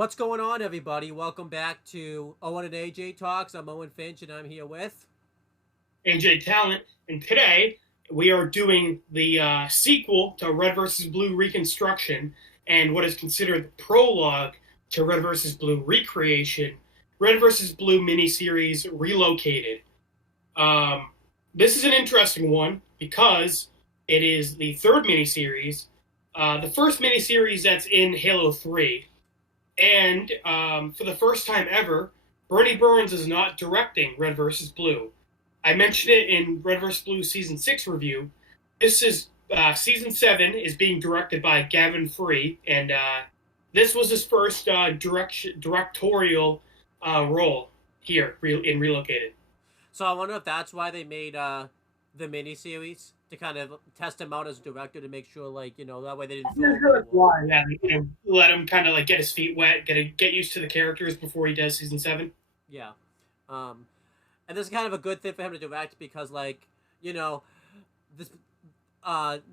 What's going on, everybody? Welcome back to Owen and AJ Talks. I'm Owen Finch, and I'm here with... AJ Talent, and today we are doing the sequel to Red vs. Blue Reconstruction and what is considered the prologue to Red vs. Blue Recreation, Red vs. Blue miniseries Relocated. Um, this is an interesting one because it is the third miniseries, the first miniseries that's in Halo 3, and for the first time ever, Bernie Burns is not directing Red vs. Blue. I mentioned it in Red vs. Blue Season 6 review. This is Season 7 is being directed by Gavin Free, and this was his first directorial role here in Relocated. So I wonder if that's why they made the miniseries, to kind of test him out as a director, to make sure, that way they didn't I'm not film sure that's anymore. why. Yeah, let him kind of like get his feet wet, get used to the characters before he does Season 7. Yeah. Um, and this is kind of a good thing for him to direct because, you know, this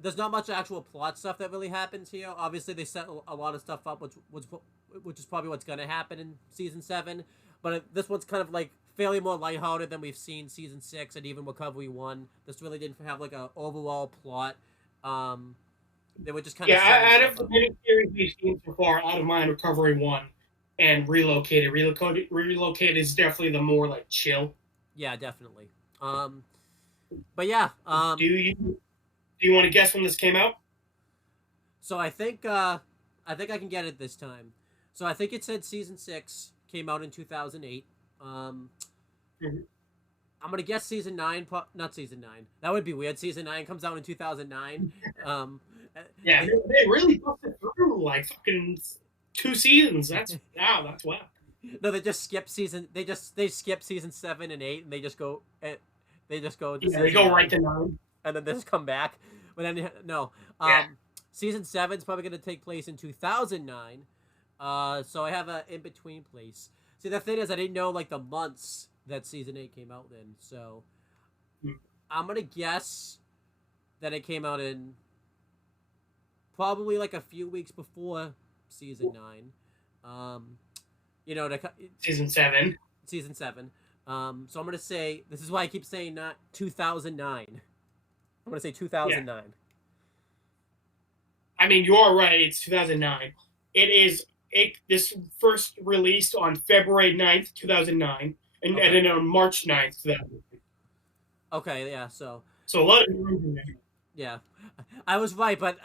there's not much actual plot stuff that really happens here. Obviously, they set a lot of stuff up, which is probably what's going to happen in Season 7. But this one's kind of fairly more lighthearted than we've seen Season 6 and even Recovery 1. This really didn't have an overall plot. They were just kind of setting Out stuff of the up. miniseries we've seen so far, out of mind, Recovery 1 and Relocated is definitely the more like chill. Yeah, definitely. But yeah, Do you want to guess when this came out? so I think I can get it this time. So I think it said Season 6 came out in 2008. Um, Mhm. I'm gonna guess Season 9, not Season 9. That would be weird. Season 9 comes out in 2009. Um, Yeah, it, they really busted through like fucking 2 seasons. That's wow. no, they just skip season. They skip Season 7 and 8, and they just go to Yeah, they Season go right 9, to 9. and then they just come back. But then no, Yeah, Season 7 is probably gonna take place in 2009. So I have a in between place. See, the thing is, I didn't know the months that Season 8 came out in, so I'm gonna guess that it came out in probably a few weeks before Season 9. Um, the season 7. Season 7. So I'm gonna say this is why I keep saying not 2009. I'm gonna say Yeah, 2009. I mean you are right. It's 2009. It is this first released on February 9th, 2009, and Okay. then on March 9th, 2009. Okay. Yeah. So So a lot of improvement there. yeah, I was right, but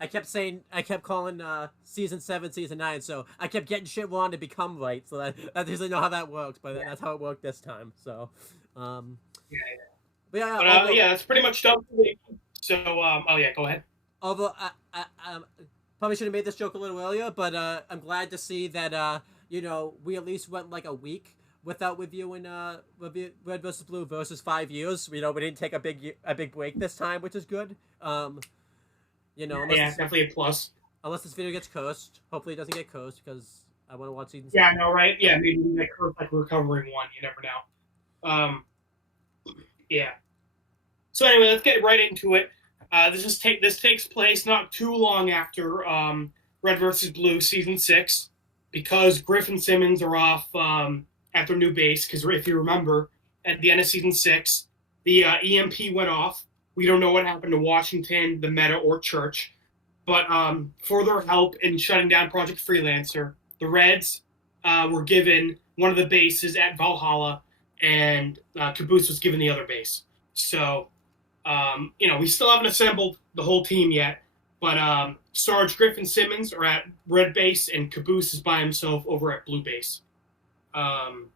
I kept calling Season 7 Season 9, so I kept getting shit wrong to become right. So that doesn't know how that works, but Yeah, that's how it worked this time. So, um, yeah, yeah. but yeah, But yeah, that's pretty much done for me. So oh yeah, go ahead. although I probably should have made this joke a little earlier, but I'm glad to see that we at least went a week without reviewing Red versus Blue versus 5 years. We didn't take a big break this time, which is good. Yeah, Unless yeah, definitely a plus. this video gets cursed. Hopefully, it doesn't get cursed because I want to watch Season Yeah, 7. no, right? Yeah, maybe like recovering one. You never know. Yeah. So anyway, let's get right into it. This takes place not too long after Red versus Blue season 6, because Griff and Simmons are off at their new base. Because if you remember, at the end of season 6, the EMP went off. We don't know what happened to Washington, the Meta, or Church. But for their help in shutting down Project Freelancer, the Reds were given one of the bases at Valhalla, and Caboose was given the other base. So, we still haven't assembled the whole team yet, but Sarge Griffin Simmons are at Red Base, and Caboose is by himself over at Blue Base. Um,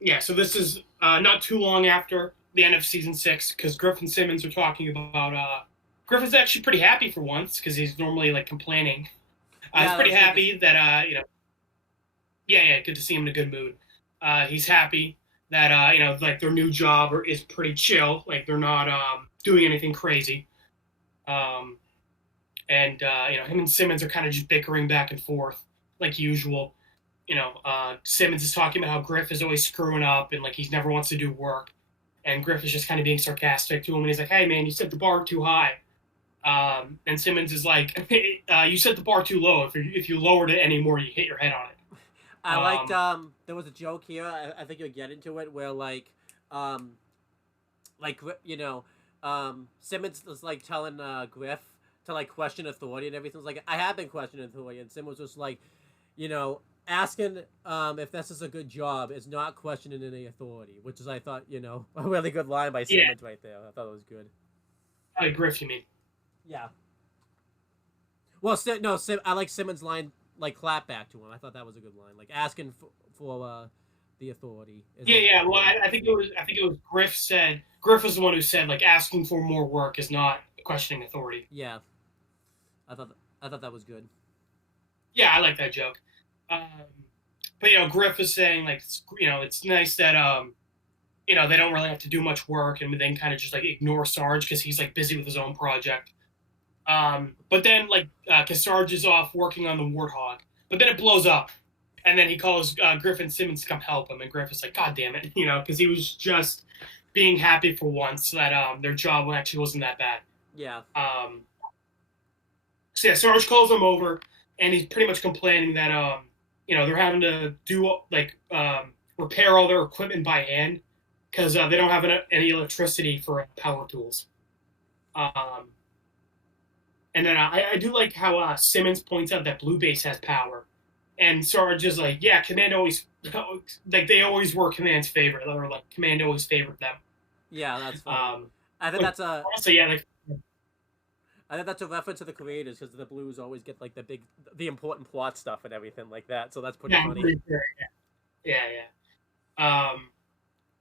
yeah, so this is not too long after the end of season 6, because Griffin Simmons are talking about. Griffin's actually pretty happy for once, because he's normally complaining. He's Yeah, that pretty was good to happy that yeah, yeah, good to see him in a good mood. He's happy that their new job is pretty chill. Like they're not doing anything crazy. Um, and him and Simmons are kind of just bickering back and forth like usual. Simmons is talking about how Griff is always screwing up and he never wants to do work. And Griff is just kind of being sarcastic to him, and he's like, "Hey man, you set the bar too high." And Simmons is like, "You set the bar too low. If you lowered it anymore, you hit your head on it." I liked there was a joke here. I think you'll get into it where um like you know Simmons was like telling Griff to like question authority and everything. It was like I have been questioning authority, and Simmons was just like, you know, asking if this is a good job is not questioning any authority, which is I thought a really good line by Simmons right there. I thought it was good. Griff, you mean? Yeah. Well, no, I like Simmons' line, like clap back to him. I thought that was a good line, like asking for the authority. Yeah. Well, I think it was Griff said. Griff was the one who said like asking for more work is not questioning authority. Yeah, I thought that was good. Yeah, I like that joke. But Griff is saying like it's nice that they don't really have to do much work and then kind of just like ignore Sarge because he's like busy with his own project. But then like because Sarge is off working on the Warthog, but then it blows up, and then he calls Griff and Simmons to come help him, and Griff is like, God damn it, because he was just being happy for once that their job actually wasn't that bad. Yeah. So yeah, Sarge calls him over, and he's pretty much complaining that they're having to do like repair all their equipment by hand because they don't have any electricity for power tools. And then I do like how Simmons points out that Blue Base has power, and Sarge is like, yeah, Command always like they always were Command's favorite, or like Command always favored them. Yeah, that's funny. I think that's a. Also, yeah, like. I think that's a reference to the creators because the Blues always get like the important plot stuff and everything like that. So that's pretty funny. Pretty sure, yeah.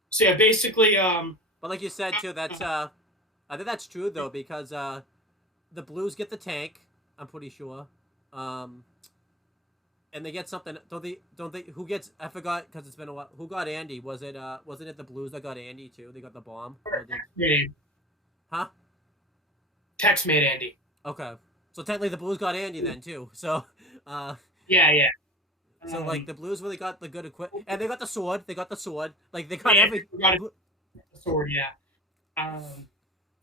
So yeah, basically. But like you said too, that's I think that's true though because the Blues get the tank. I'm pretty sure. And they get something. Don't they? Who gets? I forgot because it's been a while. Who got Andy? Wasn't it the Blues that got Andy too? They got the bomb. Huh? Tex made Andy. Okay, so technically the Blues got Andy then too. So. Yeah. So like the Blues really got the good equipment, and they got the sword. They got the sword. Like they got every. They got the sword, yeah.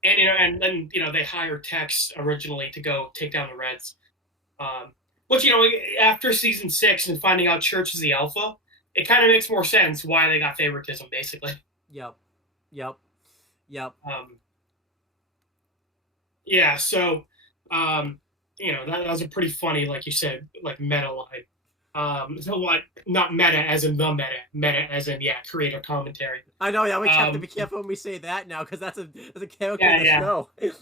And then they hired Tex originally to go take down the Reds. Which after season 6 and finding out Church is the alpha, it kind of makes more sense why they got favoritism, basically. Yep. Yeah, so that was a pretty funny, like you said, like meta line. So like not meta as in the meta as in creator commentary. I know, yeah, we have to be careful when we say that now because that's a character in the show. Yeah,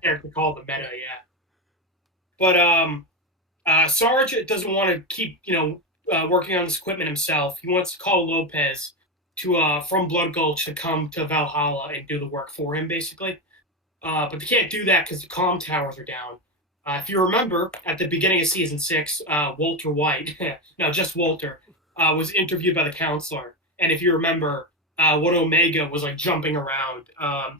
character called the meta, yeah. But Sarge doesn't want to keep working on this equipment himself. He wants to call Lopez from Blood Gulch to come to Valhalla and do the work for him, basically. But they can't do that because the comm towers are down. If you remember, at the beginning of season 6, Walter White, no, just Walter, was interviewed by the counselor. And if you remember, when Omega was like jumping around,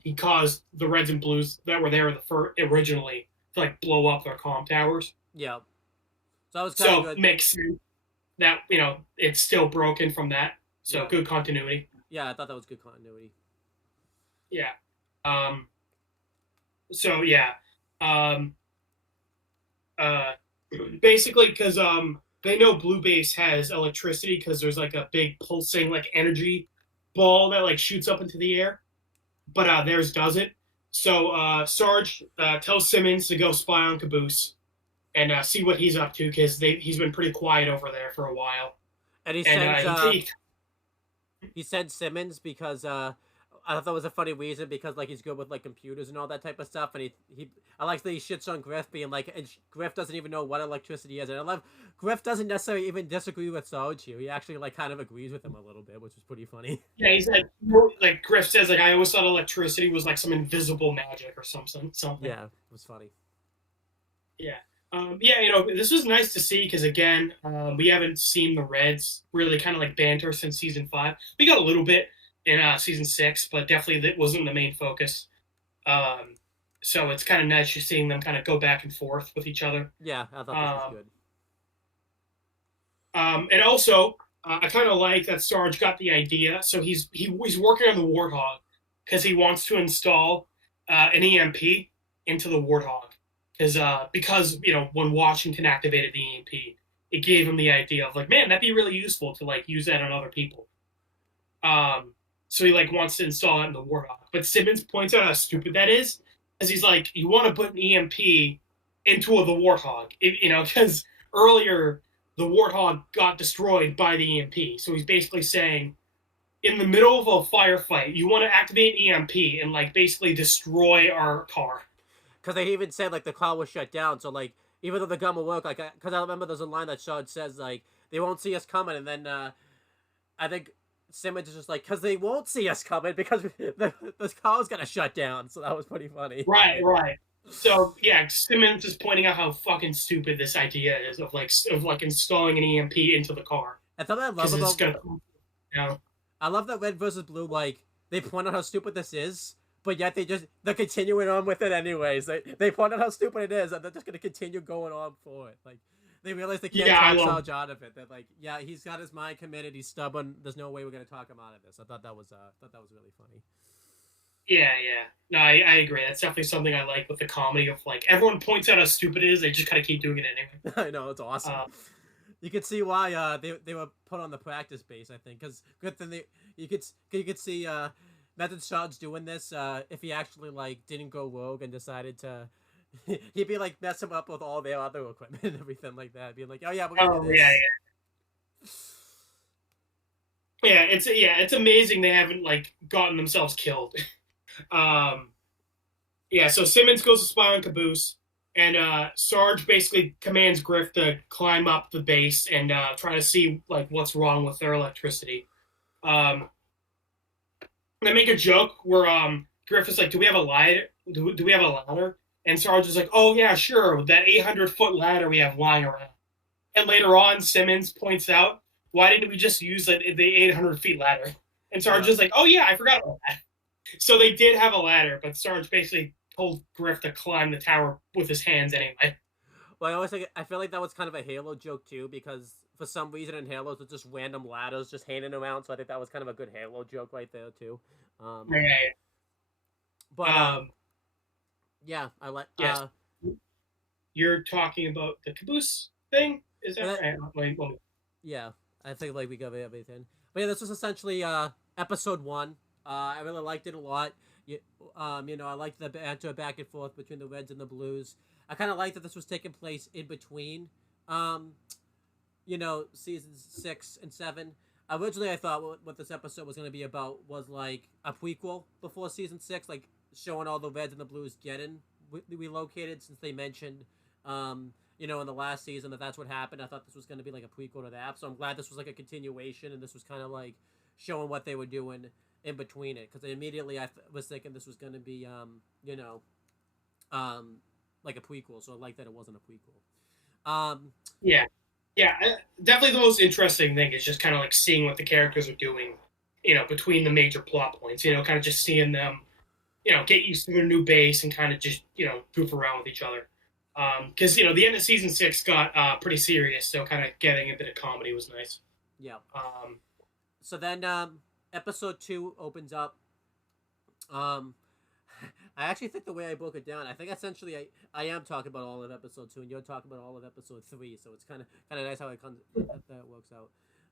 he caused the Reds and Blues that were there originally to like blow up their comm towers. Yeah. So that was kind of good. Makes sense that it's still broken from that. So good continuity. Yeah, I thought that was good continuity. Yeah. So yeah. Basically, because they know Blue Base has electricity because there's like a big pulsing like energy ball that like shoots up into the air, but theirs doesn't. So Sarge tells Simmons to go spy on Caboose and see what he's up to because he's been pretty quiet over there for a while. And he sent Simmons because I thought that was a funny reason because like he's good with like computers and all that type of stuff, and I like that he shits on Griff being like, and Griff doesn't even know what electricity is, and I love Griff doesn't necessarily even disagree with Sarge here. He actually like kind of agrees with him a little bit, which was pretty funny. Yeah, he's like Griff says like I always thought electricity was like some invisible magic or something. Yeah, it was funny. Yeah. This was nice to see because again, we haven't seen the Reds really kind of like banter since season 5. We got a little bit in season 6, but definitely that wasn't the main focus. So it's kind of nice just seeing them kind of go back and forth with each other. Yeah, I thought that was good. And also, I kind of like that Sarge got the idea. So he's working on the Warthog because he wants to install an EMP into the Warthog because when Washington activated the EMP, it gave him the idea of like, man, that'd be really useful to like use that on other people. So he like wants to install it in the Warhawk. But Simmons points out how stupid that is, as he's like, you want to put an EMP into the Warthog, because earlier the Warthog got destroyed by the EMP. So he's basically saying, in the middle of a firefight, you want to activate an EMP and like basically destroy our car. Because they even said like the car was shut down, so like even though the gun will work, like because I remember there's a line that Sean says like they won't see us coming, and then I think Simmons is just like, because they won't see us coming because the car's gonna shut down. So that was pretty funny. Right. So yeah, Simmons is pointing out how fucking stupid this idea is of like installing an EMP into the car. I thought I love about I love that Red versus Blue, like they point out how stupid this is, but yet they're continuing on with it anyways. They point out how stupid it is, and they're just gonna continue going on for it. Like they realize they can't talk Sarge out of it. They're like, yeah, he's got his mind committed. He's stubborn. There's no way we're gonna talk him out of this. I thought that was really funny. Yeah. No, I agree. That's definitely something I like with the comedy of like everyone points out how stupid it is. They just kind of keep doing it anyway. I know, it's awesome. You could see why they were put on the practice base. I think because good thing you could see Method Shot's doing this. If he actually like didn't go rogue and decided to, he'd be like messing up with all their other equipment and everything like that. Being like, oh yeah, we're gonna do this. Yeah, it's amazing they haven't like gotten themselves killed. So Simmons goes to spy on Caboose, and Sarge basically commands Griff to climb up the base and try to see like what's wrong with their electricity. They make a joke where Griff is like, "Do we have a ladder? Do we have a ladder?" And Sarge is like, "Oh yeah, sure, that 800-foot ladder we have lying around." And later on, Simmons points out, "Why didn't we just use the 800 feet ladder?" And Sarge is like, "Oh yeah, I forgot about that." So they did have a ladder, but Sarge basically told Griff to climb the tower with his hands anyway. Well, I feel like that was kind of a Halo joke too, because for some reason in Halo it's just random ladders just hanging around. So I think that was kind of a good Halo joke right there too. But yeah, I like. Yes. You're talking about the Caboose thing, is that right? Yeah, I think like we covered everything. But yeah, this was essentially episode 1. I really liked it a lot. I liked the banter back and forth between the Reds and the Blues. I kind of liked that this was taking place in between, seasons 6 and 7. Originally, I thought what this episode was going to be about was like a prequel before season 6, like showing all the Reds and the Blues getting relocated, since they mentioned, in the last season that's what happened. I thought this was going to be like a prequel to that, so I'm glad this was like a continuation, and this was kind of like showing what they were doing in between it, because immediately I was thinking this was going to be, like a prequel, so I like that it wasn't a prequel. Definitely the most interesting thing is just kind of like seeing what the characters are doing, between the major plot points, kind of just seeing them, get used to their new base and kind of just, goof around with each other. Because, the end of season 6 got pretty serious, so kind of getting a bit of comedy was nice. Yeah. So then episode 2 opens up. I actually think the way I broke it down, I think essentially I am talking about all of episode 2, and you're talking about all of episode 3, so it's kind of nice how that works out.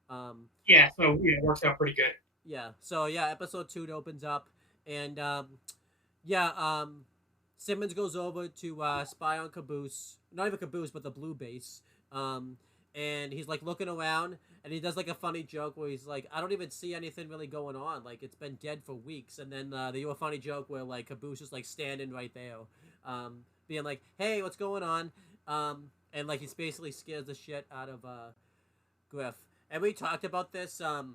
So it works out pretty good. Yeah, so episode 2 opens up, and Simmons goes over to spy on Caboose, not even Caboose, but the Blue base, and he's like looking around, and he does like a funny joke where he's like, I don't even see anything really going on, like it's been dead for weeks. And then they do a funny joke where like Caboose is like standing right there, being like, hey, what's going on? And like he's basically scares the shit out of Griff. And we talked about this off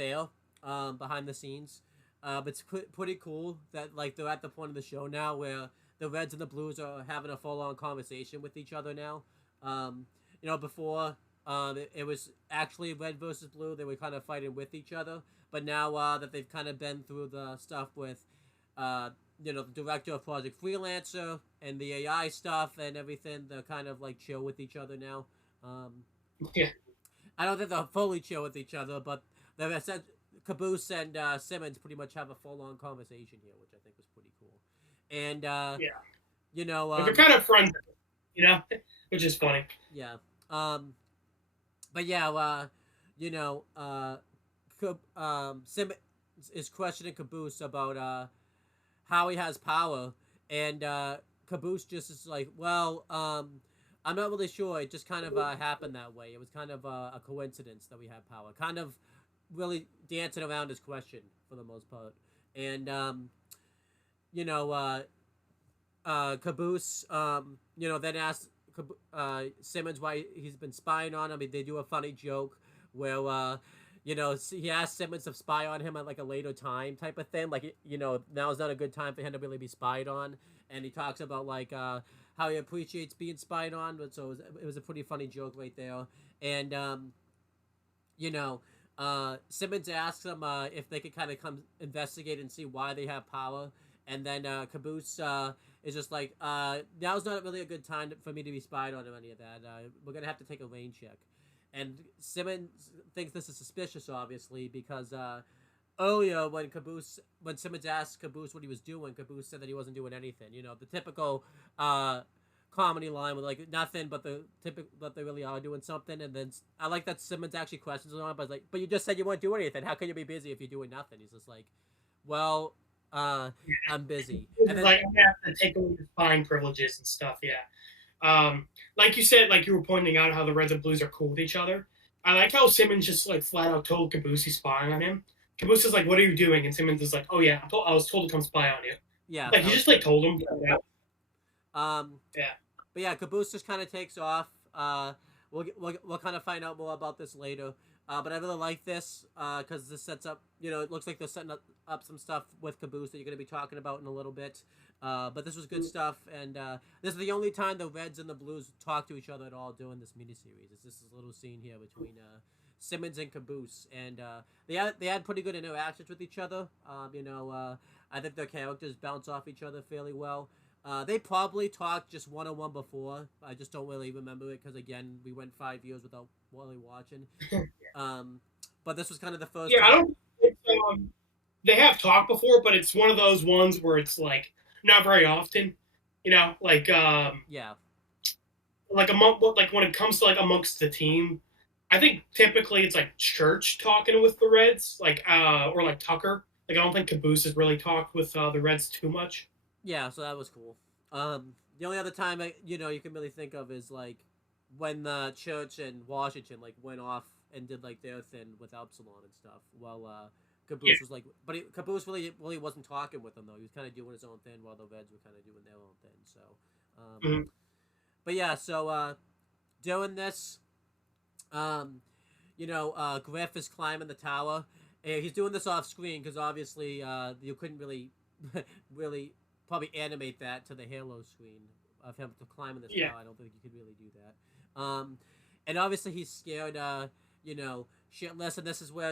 air, behind the scenes, but it's pretty cool that like they're at the point of the show now where the Reds and the Blues are having a full-on conversation with each other now. Before it was actually Red versus Blue, they were kind of fighting with each other. But now that they've kind of been through the stuff with, the director of Project Freelancer and the AI stuff and everything, they're kind of like chill with each other now. I don't think they're fully chill with each other, but they're Caboose and Simmons pretty much have a full-on conversation here, which I think was pretty cool. And but they're kind of friends. you know, which is funny. Yeah. Um, but yeah, you know, Sim is questioning Caboose about how he has power, and Caboose just is like, well, I'm not really sure. It just kind of happened that way. It was kind of a coincidence that we have power. Kind of really dancing around his question for the most part, and you know, Caboose, you know, then asks Simmons why he's been spying on him. I mean, they do a funny joke where, you know, he asks Simmons to spy on him at like a later time type of thing. Like, you know, now is not a good time for him to really be spied on. And he talks about like how he appreciates being spied on. But so it was a pretty funny joke right there. And you know, Simmons asks them if they could kind of come investigate and see why they have power. And then Caboose is just like, now's not really a good time for me to be spied on or any of that. We're going to have to take a rain check. And Simmons thinks this is suspicious, obviously, because earlier when Simmons asked Caboose what he was doing, Caboose said that he wasn't doing anything. You know, the typical comedy line with like nothing, but but they really are doing something. And then I like that Simmons actually questions him on, but like, but you just said you weren't doing anything. How can you be busy if you're doing nothing? He's just like, well, I'm busy. And then Like I have to take away the spying privileges and stuff. Yeah. Like you said, like you were pointing out how the Reds and Blues are cool with each other. I like how Simmons just like flat out told Caboose he's spying on him. Caboose is like, "What are you doing?" And Simmons is like, "Oh yeah, I was told to come spy on you." yeah, Like he just like told him. Yeah. um, Yeah. but yeah, Caboose just kind of takes off. We'll kind of find out more about this later. But I really like this because this sets up. You know, it looks like they're setting up some stuff with Caboose that you're going to be talking about in a little bit. But this was good stuff, and this is the only time the Reds and the Blues talk to each other at all during this miniseries. It's just this little scene here between Simmons and Caboose, and they had pretty good interactions with each other. You know, I think their characters bounce off each other fairly well. They probably talked just one on one before. I just don't really remember it because again, we went 5 years without really watching. Um, but this was kind of the first Yeah. I time. don't. It's, they have talked before, but it's one of those ones where it's like not very often. You know, Yeah, like when it comes to like amongst the team, I think typically it's like Church talking with the Reds, like or like Tucker. Like I don't think Caboose has really talked with the Reds too much. yeah. So that was cool. The only other time you can really think of is like when the Church and Washington like went off and did like their thing with Absalom and stuff. Well, Yeah. Caboose was like, but Caboose really wasn't talking with them though. He was kind of doing his own thing while the Reds were kind of doing their own thing. So, Mm-hmm. but yeah, so doing this, um, Griff is climbing the tower. He's doing this off screen because obviously you couldn't really, really probably animate that to the Halo screen of him to climbing this Yeah. tower. I don't think you could really do that. And obviously he's scared. Shitless, and this is where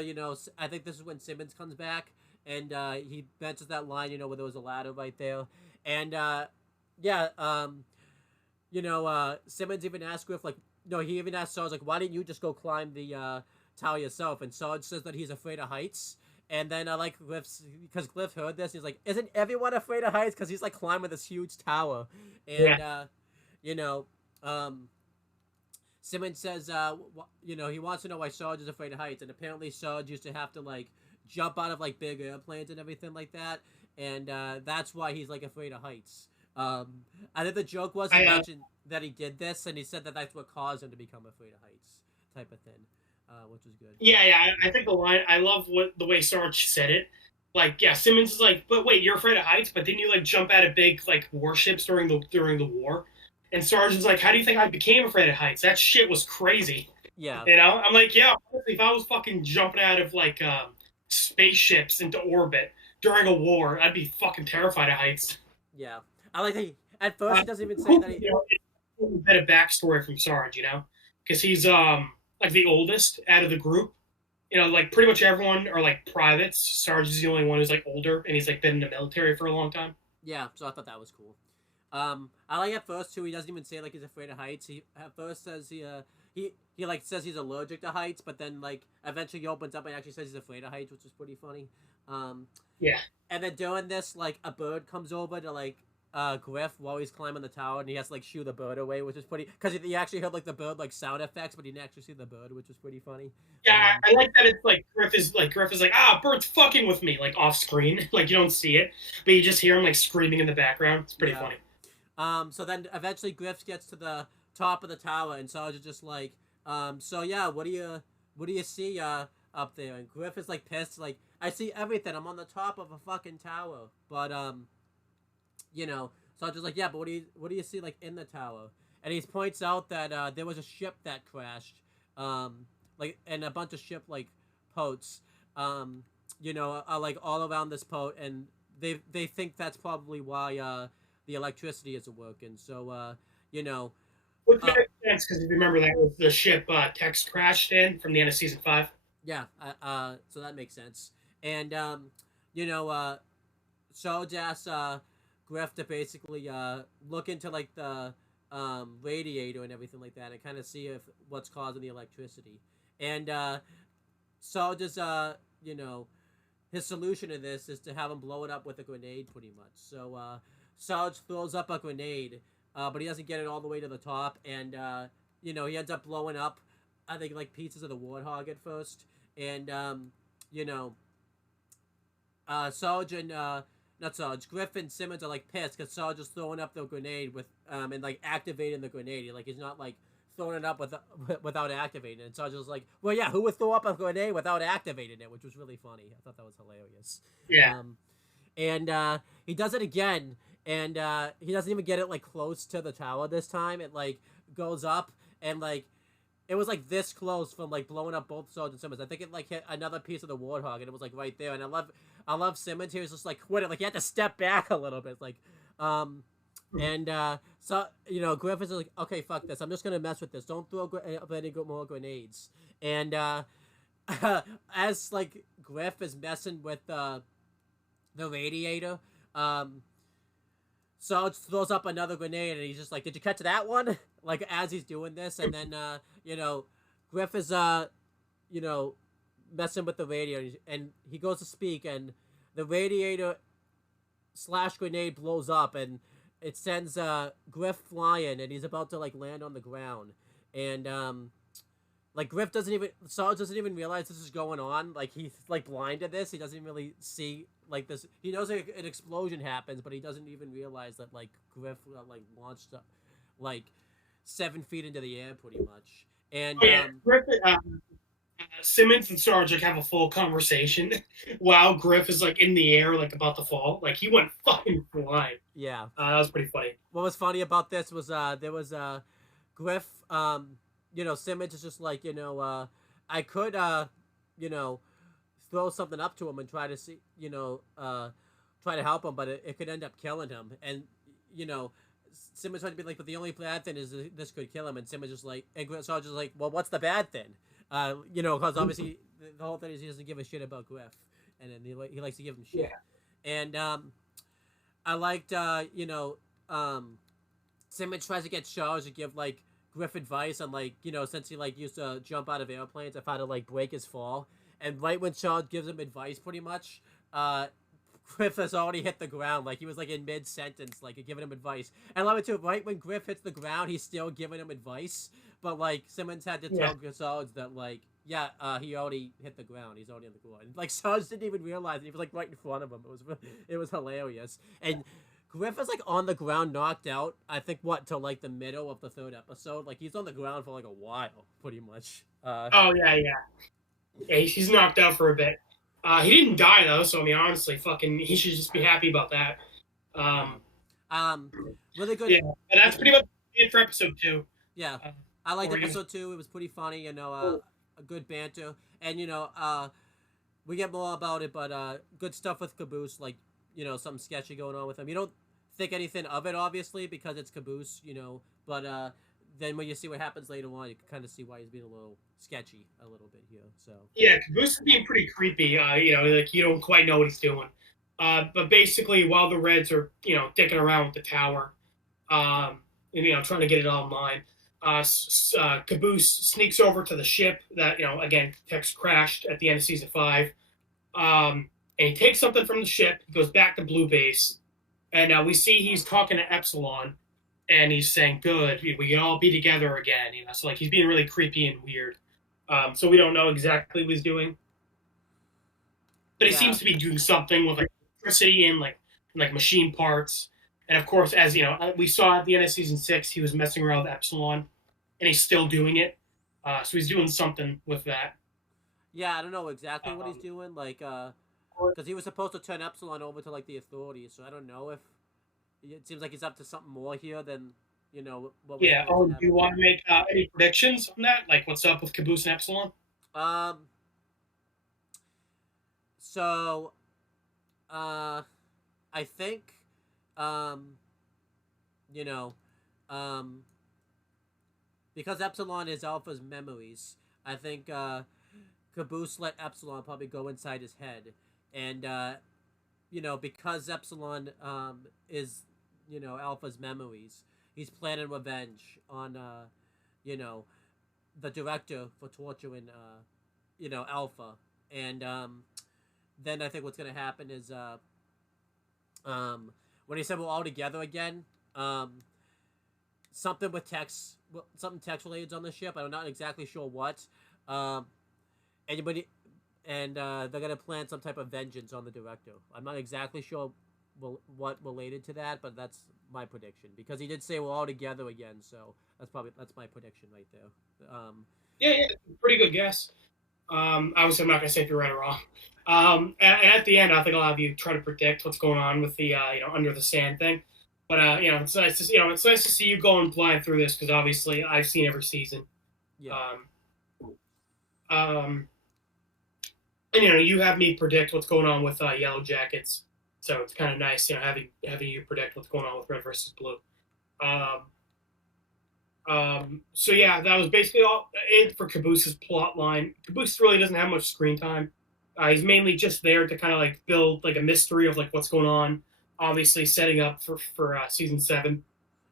I think this is when Simmons comes back and he mentions that line, where there was a ladder right there, and yeah, Simmons even asked Griff like, no, he even asked Sarge like, why didn't you just go climb the tower yourself? And Sarge says that he's afraid of heights. And then I like Cliff's because Cliff heard this. He's like, "Isn't everyone afraid of heights?" Because he's like climbing this huge tower, and Yeah. you know, um, Simmons says, he wants to know why Sarge is afraid of heights, and apparently Sarge used to have to like jump out of like big airplanes and everything like that, and that's why he's like afraid of heights. I think the joke was he mentioned that he did this, and he said that that's what caused him to become afraid of heights, type of thing, which was good. Yeah, yeah. I think the line. I love what the way Sarge said it. Like, yeah, Simmons is like, but wait, you're afraid of heights, but didn't you like jump out of big like warships during the war? And Sarge is like, how do you think I became afraid of heights? That shit was crazy. Yeah, You know, I'm like, yeah, honestly, if I was fucking jumping out of like spaceships into orbit during a war, I'd be fucking terrified of heights. yeah. I like that. At first, he doesn't even say that he. You know, it's a bit of backstory from Sarge, because he's like the oldest out of the group. Like pretty much everyone are like privates. Sarge is the only one who's like older, and he's like been in the military for a long time. Yeah, so I thought that was cool. I like at first too. He doesn't even say like he's afraid of heights. He at first says he like says he's allergic to heights, but then like eventually he opens up and actually says he's afraid of heights, which is pretty funny. Um, Yeah, and then during this, like a bird comes over to like Griff while he's climbing the tower, and he has to like shoo the bird away, which is pretty. Because he actually heard like the bird like sound effects, but he didn't actually see the bird, which was pretty funny. Yeah, I like that it's like Griff is like, ah, bird's fucking with me, like off screen. Like you don't see it, but you just hear him like screaming in the background. It's pretty funny. So then eventually Griff gets to the top of the tower, and Sarge is just like, so yeah, what do you see up there? And Griff is like pissed, like, I see everything. I'm on the top of a fucking tower. But Sarge is like, yeah, but what do you see like in the tower? And he points out that there was a ship that crashed, like, and a bunch of ship like poats, like all around this poat, and they think that's probably why the electricity isn't working. So Which makes sense because if you remember that was the ship Tex crashed in from the end of season 5. yeah, so that makes sense. And Sarge asks Griff to basically look into like the radiator and everything like that, and kind of see if what's causing the electricity. And Sarge's his solution to this is to have him blow it up with a grenade, pretty much. So Sarge throws up a grenade, but he doesn't get it all the way to the top, and he ends up blowing up, I think, like pieces of the warthog at first, and Sarge and not Sarge, Griff and Simmons are like pissed because Sarge is throwing up the grenade with and like activating the grenade. Like he's not like throwing it up without activating it. And Sarge was like, well, yeah, who would throw up a grenade without activating it? Which was really funny. I thought that was hilarious. Yeah. And he does it again, and he doesn't even get it like close to the tower this time. It like goes up, and like it was like this close from like blowing up both Sarge and Simmons. I think it like hit another piece of the warthog, and it was like right there. And I love Simmons here. He's just like quit it. Like he had to step back a little bit. Like so Griff is like, okay, fuck this. I'm just gonna mess with this. Don't throw any more grenades. And as like Griff is messing with the radiator, Sarge throws up another grenade, and he's just like, did you catch that one? Like as he's doing this, and then Griff is messing with the radiator, and he goes to speak, and the radiator / grenade blows up, and it sends Griff flying, and he's about to like land on the ground, and like Sarge doesn't even realize this is going on. Like he's like blind to this. He doesn't really see like this. He knows like, an explosion happens, but he doesn't even realize that like Griff like launched up like 7 feet into the air, pretty much. And Griff, Simmons and Sarge like have a full conversation while Griff is like in the air, like about to fall. Like he went fucking flying. Yeah, that was pretty funny. What was funny about this was there was Griff. Simmons is just like I could throw something up to him and try to see try to help him, but it could end up killing him. And Simmons tried to be like, but the only bad thing is this could kill him. And Simmons just like, and Sarge is like, well, what's the bad thing? Because obviously the whole thing is he doesn't give a shit about Griff, and then he likes to give him shit. Yeah. And I liked Simmons tries to get Sarge to give like Griff advice on like since he like used to jump out of airplanes of how to like break his fall. And right when Sarge gives him advice, pretty much, Griff has already hit the ground. Like he was like in mid sentence, like giving him advice. And I love it too. Right when Griff hits the ground, he's still giving him advice. But like Simmons had to tell Sarge that like, he already hit the ground. He's already on the ground. Like Sarge didn't even realize it. He was like right in front of him. It was hilarious. And Griff is like on the ground, knocked out. I think till like the middle of the 3rd episode. Like he's on the ground for like a while, pretty much. Yeah, he's knocked out for a bit. He didn't die though, so I mean, honestly, he should just be happy about that. Really good. Yeah, and that's pretty much it for episode 2. Yeah, I liked episode 2. It was pretty funny, a good banter, and we get more about it, but good stuff with Caboose, like something sketchy going on with him. You don't think anything of it, obviously, because it's Caboose, but then when you see what happens later on, you can kind of see why he's being a little sketchy a little bit here. So yeah, Caboose is being pretty creepy. Like you don't quite know what he's doing. But basically, while the Reds are dicking around with the tower, and trying to get it online, Caboose sneaks over to the ship that again Tex crashed at the end of season 5, and he takes something from the ship. He goes back to Blue Base, and we see he's talking to Epsilon, and he's saying, "Good, we can all be together again." So like he's being really creepy and weird. So we don't know exactly what he's doing, but he Yeah. seems to be doing something with like electricity and like machine parts. And of course, as you know, we saw at the end of season 6, he was messing around with Epsilon, and he's still doing it. So he's doing something with that. Yeah, I don't know exactly what he's Um, doing. Like, because he was supposed to turn Epsilon over to like the authorities, so I don't know if it seems like he's up to something more here than what was yeah. supposed Oh, to do you happen. want to make any predictions on that? Like, what's up with Caboose and Epsilon? Um, so uh, I think, um, you know, um, because Epsilon is Alpha's memories, I think Caboose let Epsilon probably go inside his head, and because Epsilon is Alpha's memories, he's planning revenge on you know the director for torturing Alpha, and then I think what's gonna happen is when he said we're all together again, um, something with text, something text related on the ship. I'm not exactly sure what. Um, anybody, and they're gonna plan some type of vengeance on the director. I'm not exactly sure what related to that, but that's my prediction because he did say we're all together again. So that's my prediction right there. Yeah, yeah, pretty good guess. Obviously, I'm not gonna say if you're right or wrong. And at the end, I think I'll have you try to predict what's going on with the under the sand thing. But it's nice to it's nice to see you going blind through this because obviously I've seen every season. Yeah. Um, um, and you have me predict what's going on with Yellow Jackets, so it's kind of nice, having you predict what's going on with Red versus Blue. Um, so yeah, that was basically all it for Caboose's plot line. Caboose really doesn't have much screen time. He's mainly just there to kind of like build like a mystery of like what's going on. Obviously, setting up for season 7.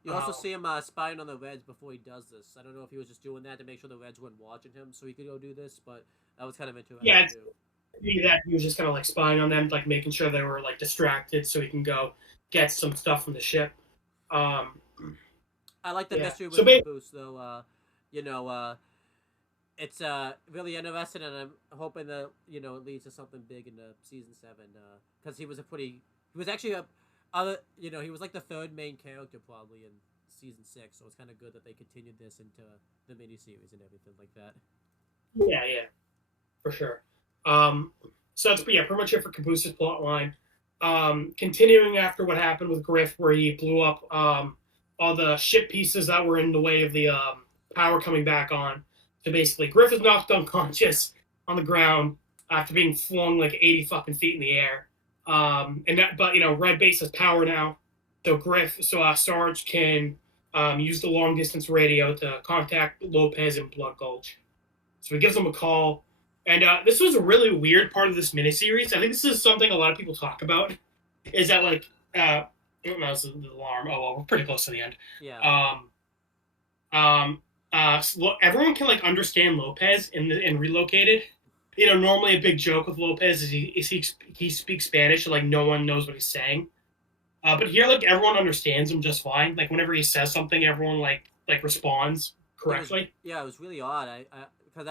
You also Um, see him spying on the Reds before he does this. I don't know if he was just doing that to make sure the Reds weren't watching him, so he could go do this. But that was kind of interesting yeah, it's too. that he was just kind of like spying on them, like making sure they were like distracted so he can go get some stuff from the ship. Um, I like the yeah. mystery So with Caboose, though. You know, it's really interesting, and I'm hoping that it leads to something big in the season 7. Because he was actually he was like the third main character probably in season 6. So it's kind of good that they continued this into the miniseries and everything like that. yeah, yeah, for sure. Um, so that's pretty much it for Caboose's plot line. Continuing after what happened with Griff, where he blew up all the ship pieces that were in the way of the power coming back on. So basically, Griff is knocked unconscious on the ground after being flung like 80 fucking feet in the air. But Red Base has power now, so Sarge can use the long distance radio to contact Lopez in Blood Gulch. So he gives him a call. And this was a really weird part of this miniseries. I think this is something a lot of people talk about. Is that like, oh, no, this is the alarm. Oh well, we're pretty close to the end. Yeah. Um, Everyone can like understand Lopez in Relocated. Normally a big joke with Lopez is he speaks Spanish and like no one knows what he's saying. But here, like everyone understands him just fine. Like whenever he says something, everyone like responds It was correctly. it was really odd. Because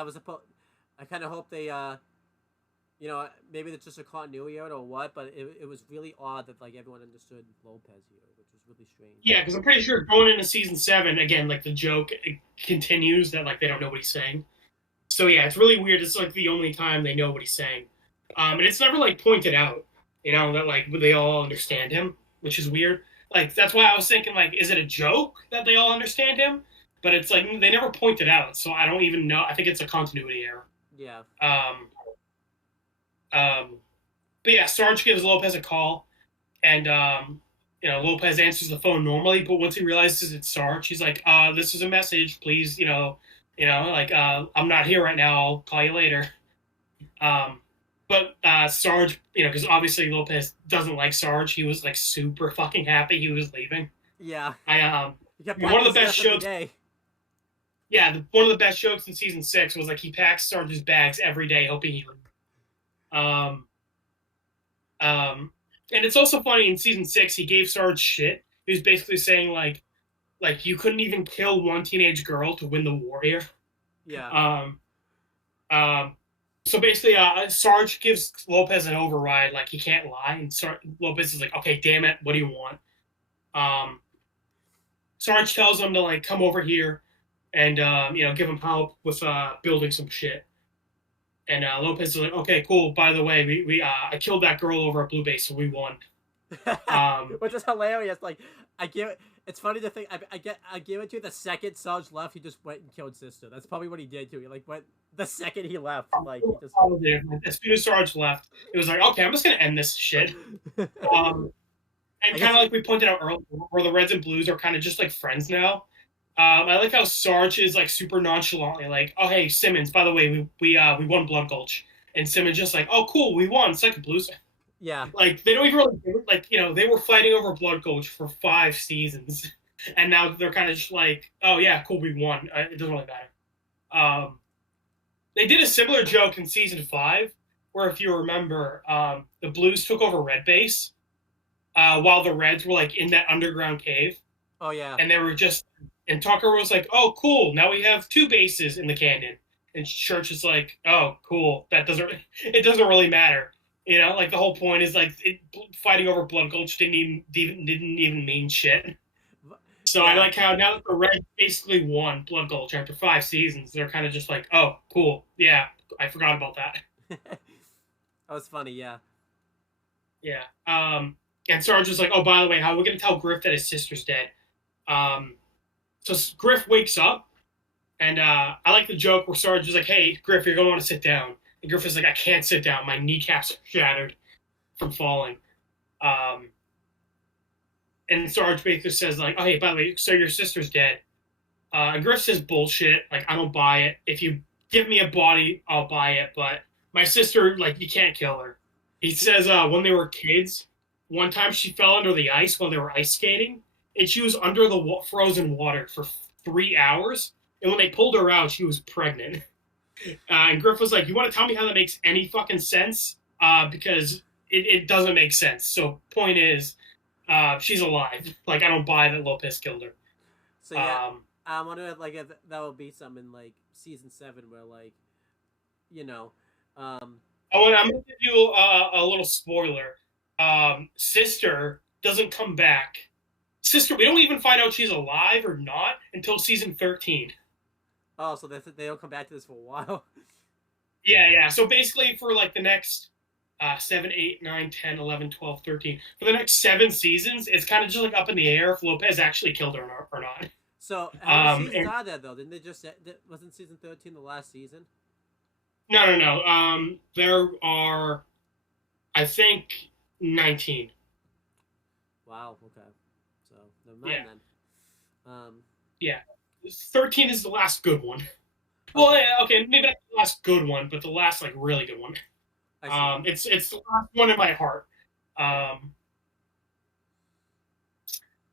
I kind of hope they maybe it's just a continuity error or what, but it was really odd that like everyone understood Lopez here, which was really strange. Yeah, because I'm pretty sure going into season 7 again, like the joke continues that like they don't know what he's saying. So yeah, it's really weird. It's like the only time they know what he's saying, and it's never like pointed out, that like they all understand him, which is weird. Like that's why I was thinking like, is it a joke that they all understand him? But it's like they never point it out, so I don't even know. I think it's a continuity error. Yeah. Um, um, but yeah, Sarge gives Lopez a call, and Lopez answers the phone normally, but once he realizes it's Sarge, he's like, this is a message, please, like I'm not here right now, I'll call you later. Um, but Sarge, because obviously Lopez doesn't like Sarge, he was like super fucking happy he was leaving. Yeah. I You kept One of packing the best stuff every jokes. day. Yeah, one of the best jokes in season 6 was like he packs Sarge's bags every day, hoping he. Um, um, And it's also funny in season 6 he gave Sarge shit. He was basically saying like you couldn't even kill one teenage girl to win the war here. Yeah. Um, um, so basically, Sarge gives Lopez an override, like he can't lie, and Lopez is like, "Okay, damn it, what do you want?" Um, Sarge tells him to like come over here and give him help with building some shit. And Lopez is like, "Okay, cool. By the way, we I killed that girl over at Blue Base, so we won." Which is hilarious. Like, I give it. It's funny to think. I give it to you. The second Sarge left, he just went and killed Sister. That's probably what he did too. He like went the second he left. Like he just. As soon as Sarge left, it was like, "Okay, I'm just gonna end this shit." Um, and kind of like we pointed out earlier, where the Reds and Blues are kind of just like friends now. I like how Sarge is like super nonchalantly like, "Oh hey Simmons, by the way, we won Blood Gulch," and Simmons just like, "Oh cool, we won second Blues." Yeah. Like they don't even really like they were fighting over Blood Gulch for 5 seasons, and now they're kind of just like, "Oh yeah, cool, we won. It doesn't really matter." They did a similar joke in season 5, where if you remember, the Blues took over Red Base while the Reds were like in that underground cave. Oh yeah. And they were just, and Tucker was like, "Oh, cool, now we have 2 bases in the canyon." And Church is like, "Oh, cool, it doesn't really matter." Like the whole point is like fighting over Blood Gulch didn't even mean shit. So yeah. I like how now that the Reds basically won Blood Gulch after 5 seasons, they're kind of just like, "Oh, cool, yeah, I forgot about that." That was funny, yeah. Yeah. And Sarge was like, "Oh, by the way, how are we gonna tell Griff that his sister's dead?" So Griff wakes up, and I like the joke where Sarge is like, "Hey, Griff, you're gonna want to sit down." And Griff is like, "I can't sit down. My kneecaps are shattered from falling." And Sarge basically says like, "Oh, hey, by the way, so your sister's dead." And Griff says, "Bullshit. Like, I don't buy it. If you give me a body, I'll buy it. But my sister, like, you can't kill her." He says when they were kids, one time she fell under the ice while they were ice skating, and she was under the frozen water for 3 hours. And when they pulled her out, she was pregnant. And Griff was like, "You want to tell me how that makes any fucking sense? Because it doesn't make sense. So point is, she's alive. Like, I don't buy that Lopez killed her." So yeah, I wonder if that will be some in like season 7 where like, you know, I'm gonna give you a little spoiler. Sister doesn't come back. Sister, we don't even find out she's alive or not until season 13. Oh, so they don't come back to this for a while. Yeah. So basically, for like the next 7, 8, 9, 10, 11, 12, 13, for the next 7 seasons, it's kind of just like up in the air if Lopez actually killed her or not. So how many seasons are there though? Didn't they just wasn't season 13 the last season? No. There are, I think, 19. Wow. Okay. So never mind then. Yeah. 13 is the last good one. Well, okay, maybe not the last good one, but the last like really good one. It's the last one in my heart.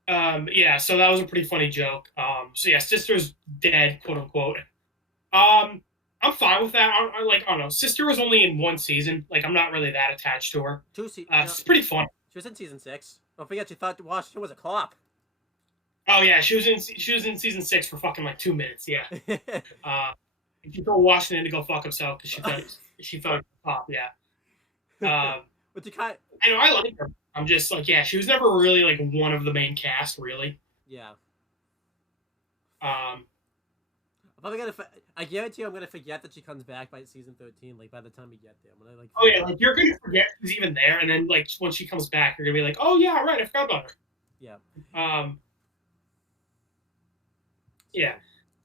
Yeah, so that was a pretty funny joke. So yeah, sister's dead, quote unquote. I'm fine with that. I don't know. Sister was only in 1 season. Like, I'm not really that attached to her. 2 seasons. It's pretty fun. She was in season 6. Don't forget, you thought Washington was a cop. Oh yeah, she was in season 6 for fucking like 2 minutes. Yeah. She told Washington to go fuck himself because she thought he was a cop. Yeah. But you kind. I know I like her. I'm just like, yeah, she was never really like one of the main cast, really. Yeah. I guarantee you, I'm gonna forget that she comes back by season 13. Like by the time we get there, I'm gonna like. Oh yeah, like you're gonna forget she's even there, and then like when she comes back, you're gonna be like, "Oh yeah, right, I forgot about her." Yeah. Yeah.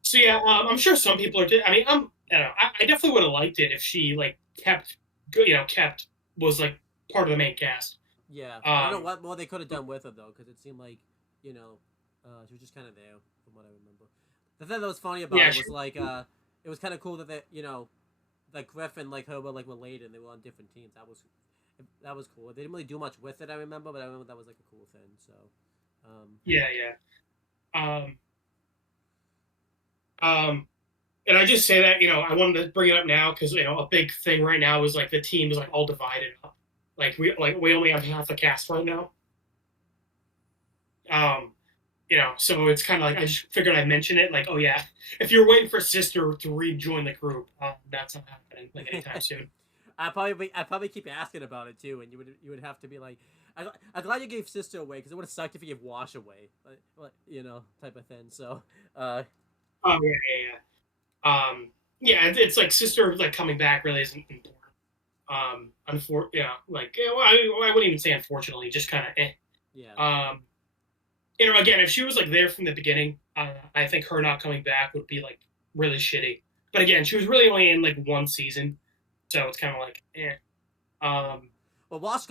So yeah, I'm sure some people are. I mean, I don't know. I definitely would have liked it if she like kept was like part of the main cast. Yeah. I don't know what more they could have done with her though, because it seemed like she was just kind of there from what I remember. The thing that was funny about it was like it was kind of cool that that Griff and like her were like related and they were on different teams. That was cool. They didn't really do much with it, I remember, but I remember that was like a cool thing. So. And I just say that I wanted to bring it up now because a big thing right now is like the team is like all divided up. We only have half the cast right now. Um, so it's kind of like I just figured I'd mention it. Like, oh yeah, if you're waiting for Sister to rejoin the group, that's not happening like anytime soon. I probably keep asking about it too, and you would have to be like, I'm glad you gave Sister away because it would have sucked if you gave Wash away, type of thing. So, Oh yeah. It's like Sister like coming back really isn't important. Well, I wouldn't even say unfortunately, just kind of eh. yeah, Um, again, if she was like there from the beginning, I think her not coming back would be like really shitty. But again, she was really only in like one season, so it's kind of like eh. Um, well, Wash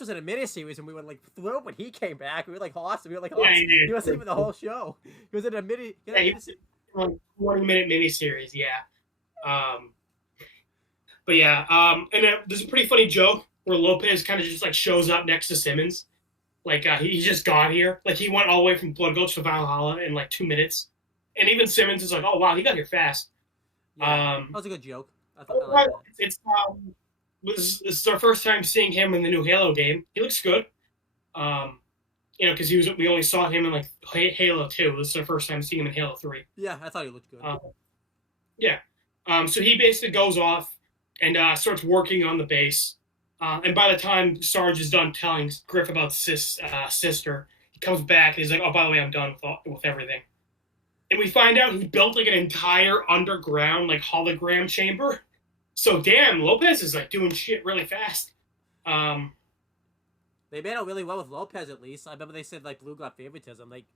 was in a miniseries, and we were like thrilled when he came back. We were like awesome. We were like yeah, awesome. yeah, He wasn't even the whole show. He was in a yeah, he was in a 20-minute miniseries, yeah. Um, but yeah, and there's a pretty funny joke where Lopez kind of just like shows up next to Simmons. Like he just got here. Like he went all the way from Blood Gulch to Valhalla in like 2 minutes. And even Simmons is like, "Oh wow, he got here fast." Yeah, that was a good joke. I like that. This is our first time seeing him in the new Halo game. He looks good. Because we only saw him in like Halo 2. This is our first time seeing him in Halo 3. Yeah, I thought he looked good. Yeah. So he basically goes off and starts working on the base. And by the time Sarge is done telling Griff about Sister, he comes back and he's like, "Oh, by the way, I'm done with everything." And we find out he built like an entire underground like hologram chamber. So damn, Lopez is like doing shit really fast. They made it really well with Lopez, at least. I remember they said like Blue got favoritism. Like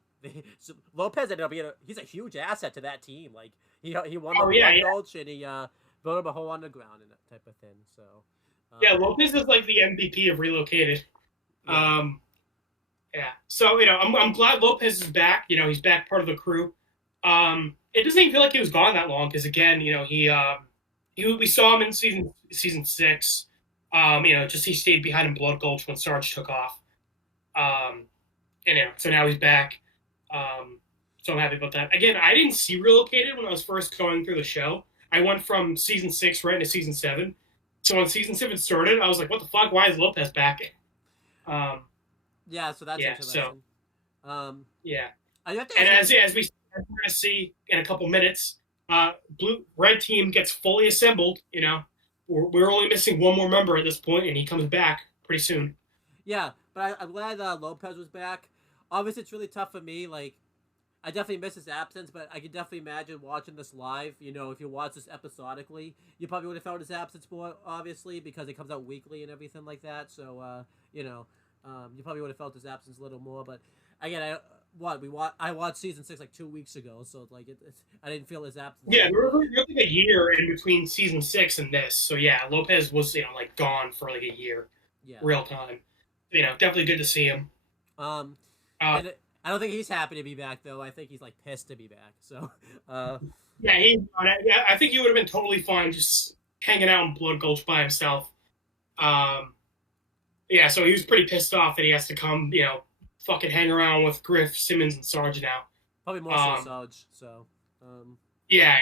Lopez ended up being he's a huge asset to that team. Like he won the Blood Gulch and he built up a whole underground and that type of thing. So yeah, Lopez is like the MVP of Relocated. Yeah. So I'm glad Lopez is back. He's back part of the crew. It doesn't even feel like he was gone that long because again, we saw him in season 6. Just he stayed behind in Blood Gulch when Sarge took off. So now he's back. So I'm happy about that. Again, I didn't see Relocated when I was first going through the show. I went from season 6 right into season 7. So when season 7 started, I was like, "What the fuck? Why is Lopez back?" Yeah, so that's interesting. Yeah. I have to and as we're going to see in a couple minutes, red team gets fully assembled. We're only missing one more member at this point, and he comes back pretty soon. Yeah, but I'm glad Lopez was back. Obviously, it's really tough for me. Like, I definitely miss his absence, but I can definitely imagine watching this live. If you watch this episodically, you probably would have felt his absence more, obviously, because it comes out weekly and everything like that. So, you probably would have felt his absence a little more. But again, I watched season 6 like 2 weeks ago, so like I didn't feel his absence. Yeah, there was like a year in between season 6 and this, so yeah, Lopez was like gone for like a year, real time. Definitely good to see him. And I don't think he's happy to be back though. I think he's like pissed to be back. So yeah, I think he would have been totally fine just hanging out in Blood Gulch by himself. Yeah, so he was pretty pissed off that he has to come, fucking hang around with Griff, Simmons, and Sarge now. Probably more so Sarge. So. Yeah.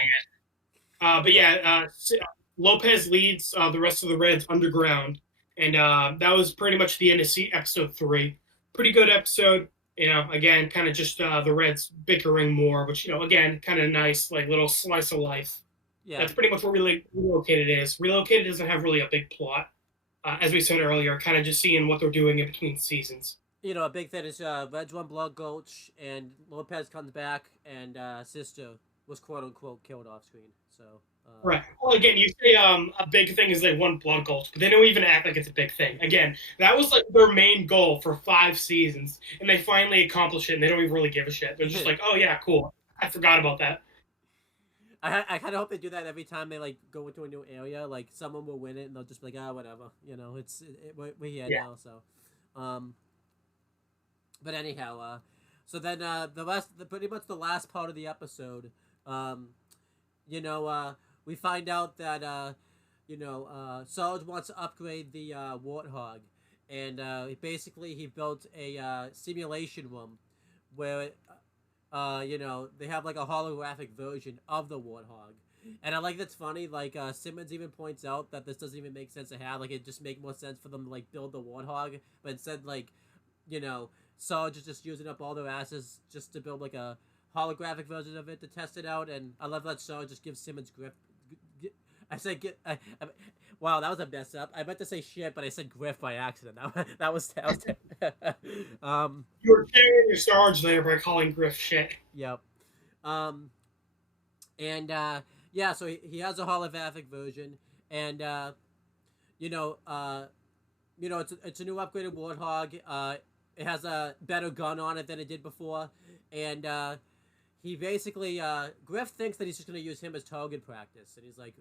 Lopez leads the rest of the Reds underground, and that was pretty much the end of episode 3. Pretty good episode. Again, kind of just the Reds bickering more, which again, kind of nice, like little slice of life. Yeah, that's pretty much what Relocated is. Relocated doesn't have really a big plot, as we said earlier. Kind of just seeing what they're doing in between seasons. A big thing is Reds won Blood Gulch, and Lopez comes back, and Sister was quote unquote killed off screen. So. Right. Well, again, you say a big thing is they won Blood Gulch, but they don't even act like it's a big thing. Again, that was like their main goal for 5 seasons, and they finally accomplished it, and they don't even really give a shit. They're just like, "Oh yeah, cool. I forgot about that." I kind of hope they do that every time they like go into a new area. Like someone will win it, and they'll just be like, whatever. We're here now. So, but anyhow, so then pretty much the last part of the episode, we find out that Sarge wants to upgrade the Warthog, and he built a simulation room where they have like a holographic version of the Warthog, And I like that's funny. Like Simmons even points out that this doesn't even make sense to have. Like it just make more sense for them to like build the warthog, but instead like, you know, Sarge is just using up all their asses just to build like a holographic version of it to test it out. And I love that Sarge just gives Simmons griff. I said get. Wow, that was a mess up. I meant to say shit, but I said griff by accident. That was You were carrying your Sarge there by calling Griff shit. Yep. Um, and yeah, so he has a holographic version, and you know, uh, it's a new upgraded Warthog. It has a better gun on it than it did before, and he basically Griff thinks that he's just gonna use him as target practice, and he's like,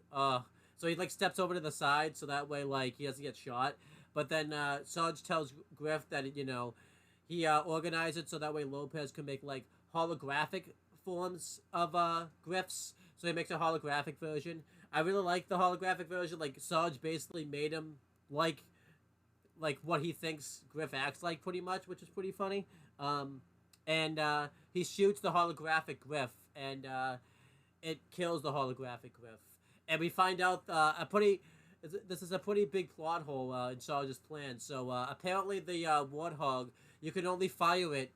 so he like steps over to the side so that way like he doesn't get shot. But then Sarge tells Griff that he organized it so that way Lopez can make like holographic forms of Griffs. So he makes a holographic version. I really like the holographic version. Like Sarge basically made him like what he thinks Griff acts like, pretty much, which is pretty funny. And he shoots the holographic Griff, and it kills the holographic Griff. And we find out this is a pretty big plot hole in Sarge's plan. So apparently the Warthog, you can only fire it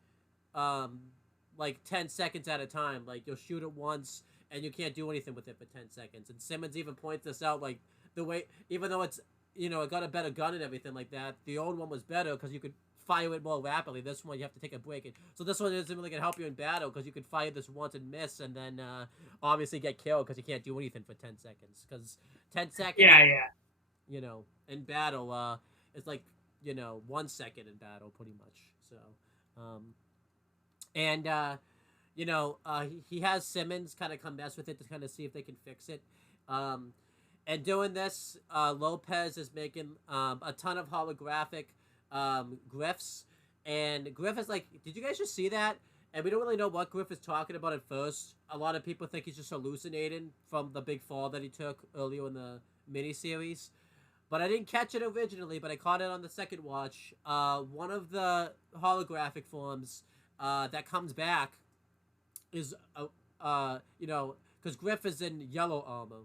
like 10 seconds at a time. Like you'll shoot it once and you can't do anything with it for 10 seconds. And Simmons even points this out, like the way, even though it's, it got a better gun and everything like that, the old one was better because you could fire it more rapidly. This one you have to take a break. And so this one isn't really going to help you in battle because you could fire this once and miss and then obviously get killed because you can't do anything for 10 seconds. Because 10 seconds, in battle, it's like, 1 second in battle pretty much. So, he has Simmons kind of come mess with it to kind of see if they can fix it. And doing this, Lopez is making a ton of holographic Griffs. And Griff is like, did you guys just see that? And we don't really know what Griff is talking about at first. A lot of people think he's just hallucinating from the big fall that he took earlier in the miniseries. But I didn't catch it originally, but I caught it on the second watch. One of the holographic forms that comes back is, because Griff is in yellow armor.